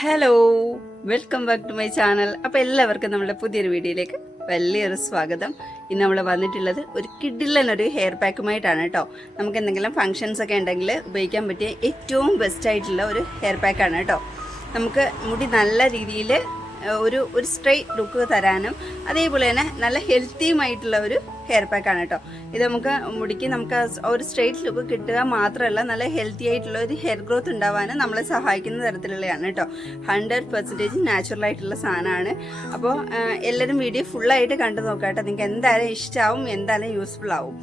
Hello, welcome back to my channel. അപ്പോൾ എല്ലാവർക്കും നമ്മുടെ പുതിയൊരു വീഡിയോയിലേക്ക് വലിയൊരു സ്വാഗതം. ഇന്ന് നമ്മൾ വന്നിട്ടുള്ളത് ഒരു കിഡിലനൊരു ഹെയർ പാക്കുമായിട്ടാണ് കേട്ടോ. നമുക്ക് എന്തെങ്കിലും ഫങ്ഷൻസ് ഒക്കെ ഉണ്ടെങ്കിൽ ഉപയോഗിക്കാൻ പറ്റിയ ഏറ്റവും ബെസ്റ്റ് ആയിട്ടുള്ള ഒരു ഹെയർ പാക്കാണ് കേട്ടോ. നമുക്ക് മുടി നല്ല രീതിയിൽ ഒരു സ്ട്രെയിറ്റ് ലുക്ക് തരാനും അതേപോലെ തന്നെ നല്ല ഹെൽത്തിയുമായിട്ടുള്ള ഒരു ഹെയർ പാക്കാണ് കേട്ടോ. ഇത് മുടിക്ക് നമുക്ക് ഒരു സ്ട്രെയിറ്റ് ലുക്ക് കിട്ടുക മാത്രമല്ല, നല്ല ഹെൽത്തി ആയിട്ടുള്ള ഒരു ഹെയർ ഗ്രോത്ത് ഉണ്ടാവാനും നമ്മളെ സഹായിക്കുന്ന തരത്തിലുള്ളതാണ് കേട്ടോ. 100% നാച്ചുറൽ ആയിട്ടുള്ള സാധനമാണ്. അപ്പോൾ എല്ലാവരും വീഡിയോ ഫുള്ളായിട്ട് കണ്ടു നോക്കാം കേട്ടോ. നിങ്ങൾക്ക് എന്തായാലും ഇഷ്ടമാവും, എന്തായാലും യൂസ്ഫുൾ ആവും.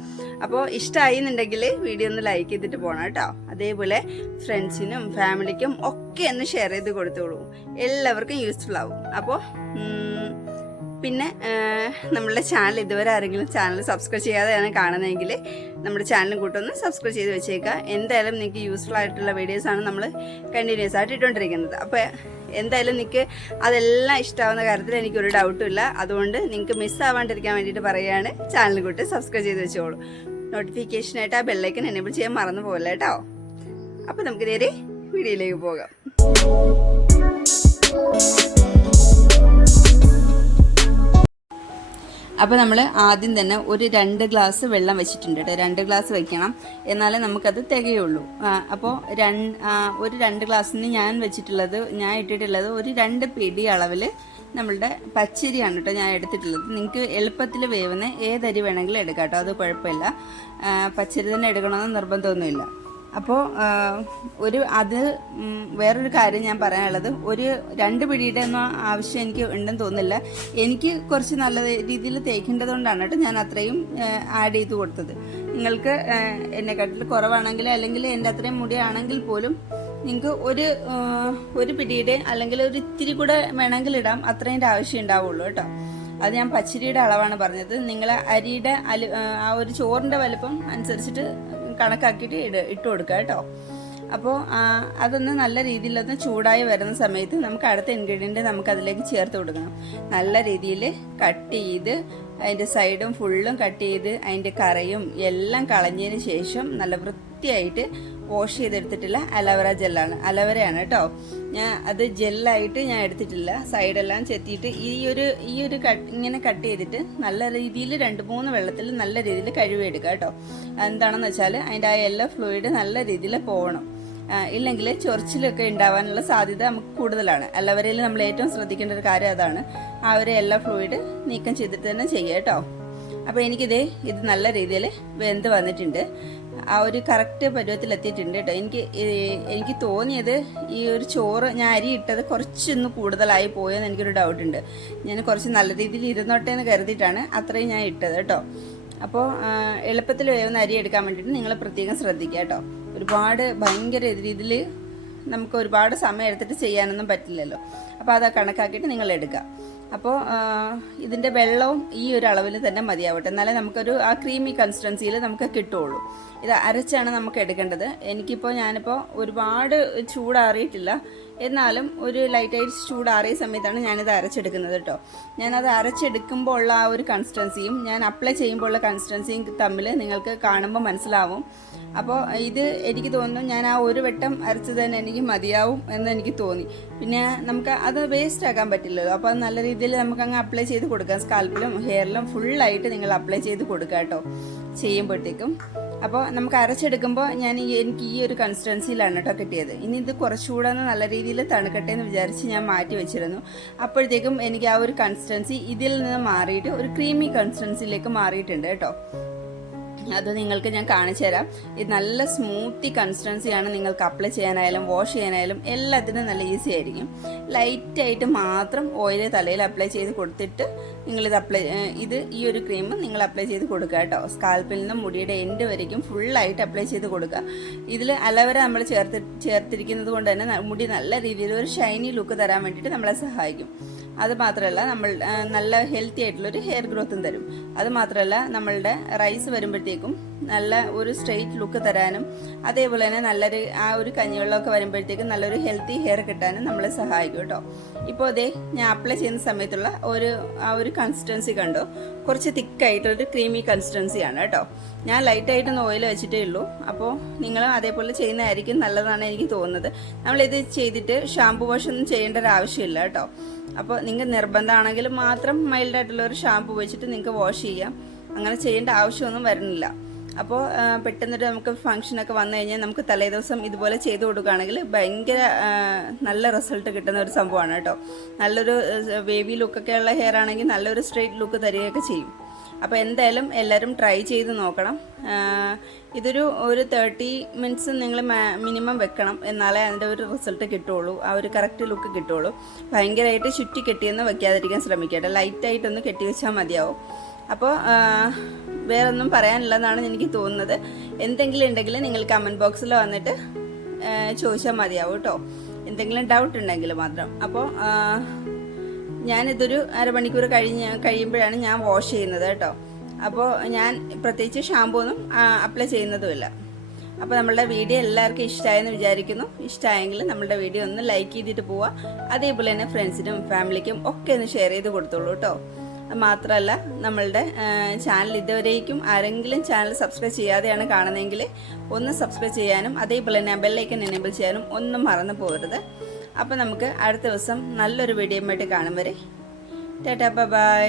അപ്പോൾ ഇഷ്ടമായി എന്നുണ്ടെങ്കിൽ വീഡിയോ ഒന്ന് ലൈക്ക് ചെയ്തിട്ട് പോകണം കേട്ടോ. അതേപോലെ ഫ്രണ്ട്സിനും ഫാമിലിക്കും ഒക്കെ ഒന്ന് ഷെയർ ചെയ്ത് കൊടുത്തോളൂ, എല്ലാവർക്കും യൂസ്ഫുൾ ആവും. അപ്പോൾ പിന്നെ നമ്മളുടെ ചാനൽ ഇതുവരെ ആരെങ്കിലും ചാനൽ സബ്സ്ക്രൈബ് ചെയ്യാതെയാണ് കാണുന്നതെങ്കിൽ നമ്മുടെ ചാനലും കൂട്ടൊന്ന് സബ്സ്ക്രൈബ് ചെയ്ത് വെച്ചേക്കുക. എന്തായാലും നിങ്ങൾക്ക് യൂസ്ഫുൾ ആയിട്ടുള്ള വീഡിയോസാണ് നമ്മൾ കണ്ടിന്യൂസ് ആയിട്ട് ഇട്ടുകൊണ്ടിരിക്കുന്നത്. അപ്പോൾ എന്തായാലും നിങ്ങൾക്ക് അതെല്ലാം ഇഷ്ടമാവുന്ന കാര്യത്തിൽ എനിക്കൊരു ഡൗട്ടും ഇല്ല. അതുകൊണ്ട് നിങ്ങൾക്ക് മിസ്സാവാണ്ടിരിക്കാൻ വേണ്ടിയിട്ട് പറയുകയാണ്, ചാനൽ കൂട്ടി സബ്സ്ക്രൈബ് ചെയ്ത് വെച്ചോളൂ. നോട്ടിഫിക്കേഷനായിട്ട് ആ ബെല്ലൈക്കൻ എനേബിൾ ചെയ്യാൻ മറന്നു പോകല്ല കേട്ടോ. അപ്പോൾ നമുക്ക് നേരെ വീഡിയോയിലേക്ക് പോകാം. അപ്പോൾ നമ്മൾ ആദ്യം തന്നെ ഒരു 2 ഗ്ലാസ് വെള്ളം വെച്ചിട്ടുണ്ട് കേട്ടോ. 2 ഗ്ലാസ് വെക്കണം, എന്നാലേ നമുക്കത് തികയുള്ളൂ. അപ്പോൾ ഒരു 2 ഗ്ലാസ്സിന് ഞാൻ ഇട്ടിട്ടുള്ളത് ഒരു 2 പിടി അളവിൽ നമ്മളുടെ പച്ചരിയാണ് കേട്ടോ ഞാൻ എടുത്തിട്ടുള്ളത്. നിങ്ങൾക്ക് എളുപ്പത്തിൽ വേവുന്ന ഏതരി വേണമെങ്കിലും എടുക്കാം കേട്ടോ, അത് കുഴപ്പമില്ല. പച്ചരി തന്നെ എടുക്കണമെന്ന് നിർബന്ധമൊന്നുമില്ല. അപ്പോൾ വേറൊരു കാര്യം ഞാൻ പറയാനുള്ളത്, ഒരു 2 പിടിയുടെ ഒന്നും ആവശ്യം എനിക്ക് ഉണ്ടെന്ന് തോന്നുന്നില്ല. എനിക്ക് കുറച്ച് നല്ല രീതിയിൽ തേക്കേണ്ടതുകൊണ്ടാണ് കേട്ടോ ഞാൻ അത്രയും ആഡ് ചെയ്ത് കൊടുത്തത്. നിങ്ങൾക്ക് എന്നെക്കാട്ടിൽ കുറവാണെങ്കിൽ അല്ലെങ്കിൽ എൻ്റെ അത്രയും മുടിയാണെങ്കിൽ പോലും നിങ്ങൾക്ക് ഒരു പിടിയുടെ അല്ലെങ്കിൽ ഒരു ഇത്തിരി കൂടെ വേണമെങ്കിൽ ഇടാം, അത്രയും ആവശ്യം ഉണ്ടാവുള്ളൂ കേട്ടോ. അത് ഞാൻ പച്ചരിയുടെ അളവാണ് പറഞ്ഞത്. നിങ്ങൾ അരിയുടെ ആ ഒരു ചോറിൻ്റെ വലുപ്പം അനുസരിച്ചിട്ട് കണക്കാക്കിയിട്ട് ഇട്ട് കൊടുക്കുക കേട്ടോ. അപ്പോൾ അതൊന്ന് നല്ല രീതിയിലൊന്ന് ചൂടായി വരുന്ന സമയത്ത് നമുക്ക് അടുത്ത ഇൻഗ്രീഡിയൻറ്റ് നമുക്ക് അതിലേക്ക് ചേർത്ത് കൊടുക്കണം. നല്ല രീതിയിൽ കട്ട് ചെയ്ത് അതിൻ്റെ സൈഡും ഫുള്ളും കട്ട് ചെയ്ത് അതിൻ്റെ കറയും എല്ലാം കളഞ്ഞതിന് ശേഷം നല്ല വൃത്തിയായിട്ട് വാഷ് ചെയ്തെടുത്തിട്ടില്ല അലോവേര ജെല്ലാണ്, അലോവേരയാണ് കേട്ടോ. അത് ജെല്ലായിട്ട് ഞാൻ എടുത്തിട്ടില്ല. സൈഡെല്ലാം ചെത്തിയിട്ട് ഈ ഒരു ഇങ്ങനെ കട്ട് ചെയ്തിട്ട് നല്ല രീതിയിൽ 2-3 വെള്ളത്തിൽ നല്ല രീതിയിൽ കഴുകിയെടുക്കുക കേട്ടോ. എന്താണെന്ന് വെച്ചാൽ അതിൻ്റെ ആ യെല്ലോ ഫ്ലൂയിഡ് നല്ല രീതിയിൽ പോകണം. ഇല്ലെങ്കിൽ ചൊറിച്ചിലൊക്കെ ഉണ്ടാവാനുള്ള സാധ്യത നമുക്ക് കൂടുതലാണ്. അലോവേരയിൽ നമ്മൾ ഏറ്റവും ശ്രദ്ധിക്കേണ്ട ഒരു കാര്യം അതാണ്. ആ ഒരു യെല്ലോ ഫ്ലൂയിഡ് നീക്കം ചെയ്തിട്ട് തന്നെ ചെയ്യുക കേട്ടോ. അപ്പോൾ ഇത് നല്ല രീതിയിൽ വെന്ത് വന്നിട്ടുണ്ട്. ആ ഒരു കറക്റ്റ് പരുവത്തിലെത്തിയിട്ടുണ്ട് കേട്ടോ. എനിക്ക് തോന്നിയത് ഈ ഒരു ചോറ് ഞാൻ അരി ഇട്ടത് കുറച്ചൊന്ന് കൂടുതലായി പോയെന്ന് എനിക്കൊരു ഡൗട്ടുണ്ട്. ഞാൻ കുറച്ച് നല്ല രീതിയിൽ ഇരുന്നോട്ടെ എന്ന് കരുതിയിട്ടാണ് അത്രയും ഞാൻ ഇട്ടത് കേട്ടോ. അപ്പോൾ എളുപ്പത്തിൽ വേവുന്ന അരി എടുക്കാൻ വേണ്ടിയിട്ട് നിങ്ങൾ പ്രത്യേകം ശ്രദ്ധിക്കുക കേട്ടോ. ഭയങ്കര രീതിയിൽ നമുക്ക് ഒരുപാട് സമയം എടുത്തിട്ട് ചെയ്യാനൊന്നും പറ്റില്ലല്ലോ. അപ്പോൾ അത് കണക്കാക്കിയിട്ട് നിങ്ങൾ എടുക്കുക. അപ്പോൾ ഇതിൻ്റെ വെള്ളവും ഈ ഒരു അളവിൽ തന്നെ മതിയാവട്ടെ, എന്നാലേ നമുക്കൊരു ആ ക്രീമി കൺസിസ്റ്റൻസിയിൽ നമുക്ക് കിട്ടുള്ളൂ. ഇത് അരച്ചാണ് നമുക്ക് എടുക്കേണ്ടത്. ഞാനിപ്പോൾ ഒരുപാട് ചൂടാറിയിട്ടില്ല, എന്നാലും ഒരു ലൈറ്റായിട്ട് ചൂടാറിയ സമയത്താണ് ഞാനിത് അരച്ചെടുക്കുന്നത് കേട്ടോ. ഞാനത് അരച്ചെടുക്കുമ്പോൾ ഉള്ള ആ ഒരു കൺസിസ്റ്റൻസിയും ഞാൻ അപ്ലൈ ചെയ്യുമ്പോൾ ഉള്ള കൺസിസ്റ്റൻസിയും തമ്മിൽ നിങ്ങൾക്ക് കാണുമ്പോൾ മനസ്സിലാവും. അപ്പോൾ എനിക്ക് തോന്നുന്നു ഞാൻ ആ ഒരു വട്ടം അരച്ചത് തന്നെ എനിക്ക് മതിയാവും എന്ന് എനിക്ക് തോന്നി. പിന്നെ നമുക്ക് അത് വേസ്റ്റ് ആക്കാൻ പറ്റില്ലല്ലോ. അപ്പോൾ അത് നല്ല രീതിയിൽ നമുക്കങ്ങ് അപ്ലൈ ചെയ്ത് കൊടുക്കാം. സ്കാൽപ്പിലും ഹെയറിലും ഫുള്ളായിട്ട് നിങ്ങൾ അപ്ലൈ ചെയ്ത് കൊടുക്കുക കേട്ടോ ചെയ്യുമ്പോഴത്തേക്കും. അപ്പോൾ നമുക്ക് അരച്ചെടുക്കുമ്പോൾ എനിക്ക് ഈ ഒരു കൺസിസ്റ്റൻസിയിലാണ് കേട്ടോ കിട്ടിയത്. ഇനി ഇത് കുറച്ചുകൂടെ നല്ല രീതിയിൽ തണുക്കട്ടെ എന്ന് വിചാരിച്ച് ഞാൻ മാറ്റി വെച്ചിരുന്നു. അപ്പോഴത്തേക്കും എനിക്ക് ആ ഒരു കൺസിസ്റ്റൻസി ഇതിൽ നിന്ന് മാറിയിട്ട് ഒരു ക്രീമി കൺസിസ്റ്റൻസിയിലേക്ക് മാറിയിട്ടുണ്ട് കേട്ടോ. അത് നിങ്ങൾക്ക് ഞാൻ കാണിച്ചു തരാം. ഇത് നല്ല സ്മൂത്തി കൺസിസ്റ്റൻസിയാണ്. നിങ്ങൾക്ക് അപ്ലൈ ചെയ്യാനായാലും വാഷ് ചെയ്യാനായാലും എല്ലാത്തിനും നല്ല ഈസി ആയിരിക്കും. ലൈറ്റായിട്ട് മാത്രം ഓയിൽ തലയിൽ അപ്ലൈ ചെയ്ത് കൊടുത്തിട്ട് നിങ്ങളിത് ഈ ഒരു ക്രീം നിങ്ങൾ അപ്ലൈ ചെയ്ത് കൊടുക്കുക കേട്ടോ. സ്കാൽപ്പിൽ നിന്നും മുടിയുടെ എൻഡ് വരയ്ക്കും ഫുള്ളായിട്ട് അപ്ലൈ ചെയ്ത് കൊടുക്കുക. ഇതിൽ അലോവേര നമ്മൾ ചേർത്തിരിക്കുന്നത് കൊണ്ട് തന്നെ മുടി നല്ല രീതിയിൽ ഒരു ഷൈനി ലുക്ക് തരാൻ വേണ്ടിയിട്ട് നമ്മളെ സഹായിക്കും. അത് മാത്രമല്ല നല്ല ഹെൽത്തി ആയിട്ടുള്ളൊരു ഹെയർ ഗ്രോത്തും തരും. അത് മാത്രമല്ല നമ്മളുടെ റൈസ് വരുമ്പോഴത്തേക്കും നല്ല ഒരു സ്ട്രെയിറ്റ് ലുക്ക് തരാനും അതേപോലെ തന്നെ നല്ലൊരു ആ ഒരു കഞ്ഞിവെള്ളമൊക്കെ വരുമ്പോഴത്തേക്കും നല്ലൊരു ഹെൽത്തി ഹെയർ കിട്ടാനും നമ്മളെ സഹായിക്കും കേട്ടോ. ഇപ്പോൾ അതേ ഞാൻ അപ്ലൈ ചെയ്യുന്ന സമയത്തുള്ള ആ ഒരു കൺസിസ്റ്റൻസി കണ്ടോ, കുറച്ച് തിക്കായിട്ടൊരു ക്രീമി കൺസിസ്റ്റൻസിയാണ് കേട്ടോ. ഞാൻ ലൈറ്റായിട്ടൊന്ന് ഓയിൽ വെച്ചിട്ടേ ഉള്ളൂ. അപ്പോൾ നിങ്ങൾ അതേപോലെ ചെയ്യുന്നതായിരിക്കും നല്ലതാണ് എനിക്ക് തോന്നുന്നത്. നമ്മളിത് ചെയ്തിട്ട് ഷാംപൂ വാഷ് ഒന്നും ചെയ്യേണ്ട ഒരു ആവശ്യമില്ല കേട്ടോ. അപ്പോൾ നിങ്ങൾക്ക് നിർബന്ധമാണെങ്കിൽ മാത്രം മൈൽഡായിട്ടുള്ള ഒരു ഷാംപൂ വെച്ചിട്ട് നിങ്ങൾക്ക് വാഷ് ചെയ്യാം. അങ്ങനെ ചെയ്യേണ്ട ആവശ്യമൊന്നും വരുന്നില്ല. അപ്പോൾ പെട്ടെന്നൊരു നമുക്ക് ഫംഗ്ഷനൊക്കെ വന്നു കഴിഞ്ഞാൽ നമുക്ക് തലേദിവസം ഇതുപോലെ ചെയ്ത് കൊടുക്കുകയാണെങ്കിൽ ഭയങ്കര നല്ല റിസൾട്ട് കിട്ടുന്ന ഒരു സംഭവമാണ് കേട്ടോ. നല്ലൊരു വേവി ലുക്കൊക്കെ ഉള്ള ഹെയർ ആണെങ്കിൽ നല്ലൊരു സ്ട്രെയിറ്റ് ലുക്ക് തരികയൊക്കെ ചെയ്യും. അപ്പോൾ എന്തായാലും എല്ലാവരും ട്രൈ ചെയ്ത് നോക്കണം. ഇതൊരു 30 മിനിറ്റ്സ് നിങ്ങൾ മിനിമം വെക്കണം, എന്നാലേ അതിൻ്റെ ഒരു റിസൾട്ട് കിട്ടുള്ളൂ, ആ ഒരു കറക്റ്റ് ലുക്ക് കിട്ടുള്ളൂ. ഭയങ്കരമായിട്ട് ചുറ്റി കെട്ടിയൊന്നും വെക്കാതിരിക്കാൻ ശ്രമിക്കട്ടെ, ലൈറ്റായിട്ടൊന്ന് കെട്ടി വെച്ചാൽ മതിയാവും. അപ്പോൾ വേറൊന്നും പറയാനില്ലെന്നാണ് എനിക്ക് തോന്നുന്നത്. എന്തെങ്കിലും ഉണ്ടെങ്കിൽ നിങ്ങൾ കമൻറ്റ് ബോക്സിൽ വന്നിട്ട് ചോദിച്ചാൽ മതിയാവും കേട്ടോ, എന്തെങ്കിലും ഡൗട്ട് ഉണ്ടെങ്കിൽ മാത്രം. അപ്പോൾ ഞാനിതൊരു അരമണിക്കൂർ കഴിയുമ്പോഴാണ് ഞാൻ വാഷ് ചെയ്യുന്നത് കേട്ടോ. അപ്പോൾ ഞാൻ പ്രത്യേകിച്ച് ഷാമ്പൂ ഒന്നും അപ്ലൈ ചെയ്യുന്നതുമില്ല. അപ്പോൾ നമ്മളുടെ വീഡിയോ എല്ലാവർക്കും ഇഷ്ടമായെന്ന് വിചാരിക്കുന്നു. ഇഷ്ടമായെങ്കിൽ നമ്മളുടെ വീഡിയോ ഒന്ന് ലൈക്ക് ചെയ്തിട്ട് പോവുക. അതേപോലെ തന്നെ ഫ്രണ്ട്സിനും ഫാമിലിക്കും ഒക്കെ ഒന്ന് ഷെയർ ചെയ്ത് കൊടുത്തോളൂ കേട്ടോ. മാത്രമല്ല നമ്മളുടെ ചാനൽ ഇതുവരേക്കും ആരെങ്കിലും ചാനൽ സബ്സ്ക്രൈബ് ചെയ്യാതെയാണ് കാണുന്നതെങ്കിൽ ഒന്ന് സബ്സ്ക്രൈബ് ചെയ്യാനും അതേപോലെ തന്നെ ബെല്ലൈക്കൻ എനേബിൾ ചെയ്യാനും ഒന്നും മറന്നു പോകരുത്. അപ്പോൾ നമുക്ക് അടുത്ത ദിവസം നല്ലൊരു വീഡിയോയുമായിട്ട് കാണും വരെ ടാറ്റാ ബൈ.